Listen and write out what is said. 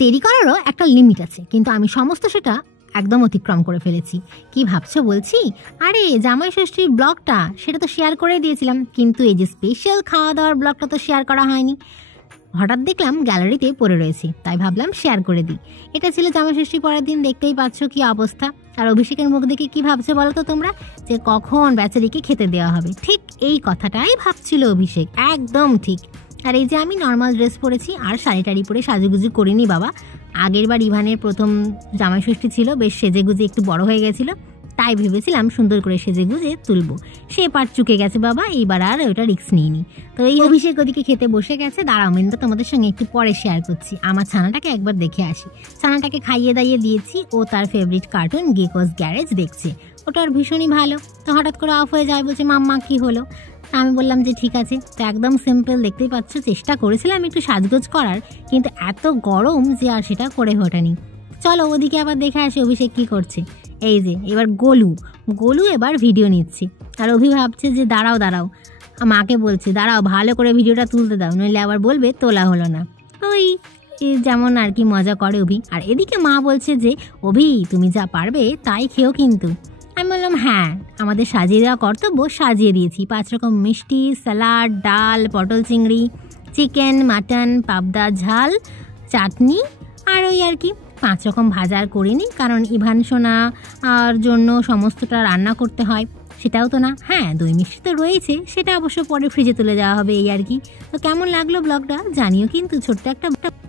দেরি করারও একটা লিমিট আছে, কিন্তু আমি সমস্ত সেটা একদম অতিক্রম করে ফেলেছি। কি ভাবছো বলছি? আরে জামাই ষষ্ঠীর ব্লগটা সেটা তো শেয়ার করে দিয়েছিলাম, কিন্তু এই যে স্পেশাল খাওয়া দাওয়ার ব্লগটা তো শেয়ার করা হয়নি। হঠাৎ দেখলাম গ্যালারিতে পড়ে রয়েছে, তাই ভাবলাম শেয়ার করে দিই। এটা ছিল জামাই ষষ্ঠী পরের দিন, দেখতেই পাচ্ছ কি অবস্থা। আর অভিষেকের মুখ দেখে কি ভাবছো বলো তো তোমরা, যে কখন বেচারিকে খেতে দেওয়া হবে। ঠিক এই কথাটাই ভাবছিল অভিষেক, একদম ঠিক। আর এই যে আমি নর্মাল ড্রেস পরেছি, আর শাড়ি টাড়ি পরে সাজুগুজু করিনি বাবা। আগের বার ইভানের প্রথম জামাই ষষ্ঠী ছিল, বেশ সেজেগুজে একটু বড় হয়ে গেছিল, তাই ভেবেছিলাম সুন্দর করে সেজে গুজে তুলবো। সে পার চুকে গেছে বাবা, এইবার আর ওটা রিস্ক নিইনি। তো এই অভিষেক ওদিকে খেতে বসে গেছে। দাঁড়াও মেনটা তোমাদের সঙ্গে একটু পরে শেয়ার করছি। আমার ছানাটাকে একবার দেখে আসি। ছানাটাকে খাইয়ে দাইয়ে দিয়েছি, ও তার ফেভারিট কার্টুন গেকোস গ্যারেজ দেখছে। ওটার ভীষণই ভালো। তো হঠাৎ করে অফ হয়ে যায়, বলছে মাম্মা কি হলো। আমি বললাম যে ঠিক আছে। তো একদম সিম্পল, দেখতেই পাচ্ছ চেষ্টা করেছিলাম একটু সাজগোজ করার, কিন্তু এত গরম যে আর সেটা করে ওঠেনি। চলো ওদিকে আবার দেখে আসি অভিষেক কি করছে। এই যে এবার গোলু এবার ভিডিও নিচ্ছে, আর অভি ভাবছে যে দাঁড়াও দাঁড়াও, মাকে বলছে দাঁড়াও ভালো করে ভিডিওটা তুলতে দাও, নইলে আবার বলবে তোলা হলো না। ওই যেমন আর কি মজা করে অভি। আর এদিকে মা বলছে যে অভি তুমি যা পারবে তাই খেও কিন্তু। আমি বললাম হ্যাঁ, আমাদের সাজিয়ে দেওয়া কর্তব্য সাজিয়ে দিয়েছি। 5 রকম মিষ্টি, স্যালাড, ডাল, পটল চিংড়ি, চিকেন, মাটন, পাবদা ঝাল, চাটনি, আর ওই আর কি 5 রকম ভাজা আর করিনি, কারণ ইভান সোনা আর জন্য সমস্তটা রান্না করতে হয়, সেটাও তো না। হ্যাঁ দই মিষ্টি তো রয়েছে, সেটা অবশ্য পরে ফ্রিজে তুলে যাওয়া হবে, এই আর কি। তো কেমন লাগলো ব্লগটা জানিও কিন্তু, ছোট্ট একটা